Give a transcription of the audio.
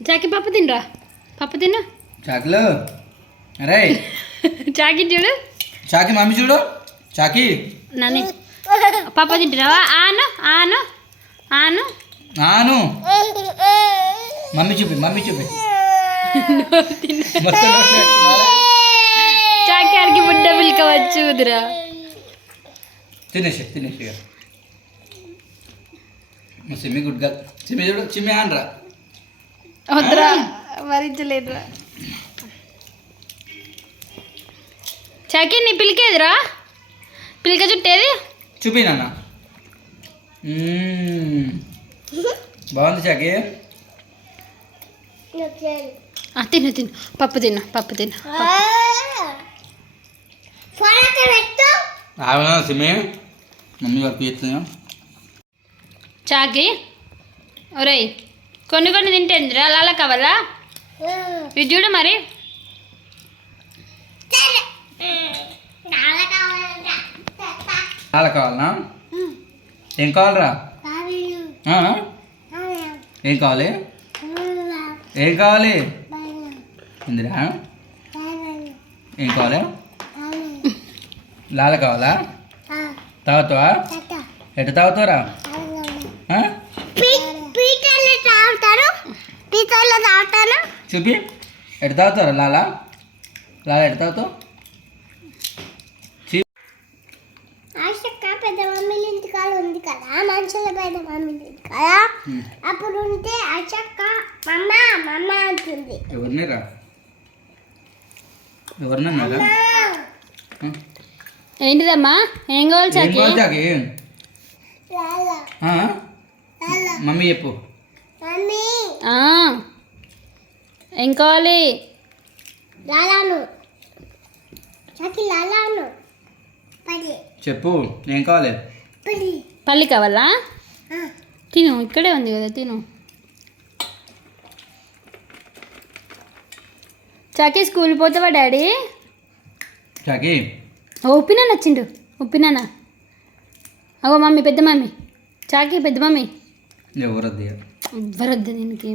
చాకి పప్పు తినరా, పప్పు తిను. చాకిలో అరే చాకి చూడు, చాకి మమ్మీ చూడు, చాకి నన్ను పప్పు తింటున్నావా? ఆను ఆను ఆను ఆను మమ్మీ చూపి చాకి ఆడికి బుడ్డ పిలకవచ్చు వద్దురా. తినేసి సిమ్మి గుడ్గా సిమ్మి చూడు, చిమ్మి ఆనరా వద్దురా, భరించలేదురా. చాకి నీ పిలికేదిరా, పిలిక చుట్టేది చూపి నాన్న. బాగుంది చాకి. తిను పప్పు తిను. సిమ్మి మమ్మీ వర్క్ చేస్తున్నా. చాకి ఒరేయ్ కొన్ని తింటేందిరా, అలా కావాలా? ఇది చూడు మరి. అలా కావాలనా? ఏం కావాలరా? ఏం కావాలి ఇందిరా? ఏం కావాలి? లాల కావాలా? తాగుతావా? ఎట్ట తాగుతావురా? చూపి ఎట్ట తాగుతావురా? లాల ఎట్ట తాగుతావు? పెద్ద మమ్మీ ఇంటికాడ ఉంది కదా, మనుషుల పెద్ద మమ్మీ కదా, అప్పుడు ఉంటే అశక్క మమ్మ అంటుంది. ఎవరినేరా? ఎవరినన్నారా? ఏంటిదమ్మా? ఏం కావాలి చాకి? మమ్మీ చెప్పు. ఏం కావాలి? లాలాను చెప్పు ఏం కావాలి? పల్లి కావాలా? తిను, ఇక్కడే ఉంది కదా, తిను. చాకి స్కూల్ పోతావా డాడీ? చాకి ఉప్పినా నచ్చిండు, ఉప్పినానా? అగో మమ్మీ, పెద్ద మమ్మీ, చాకి పెద్ద మమ్మీ. ఎవరద్దు ఎవ్వరొద్దు దీనికి.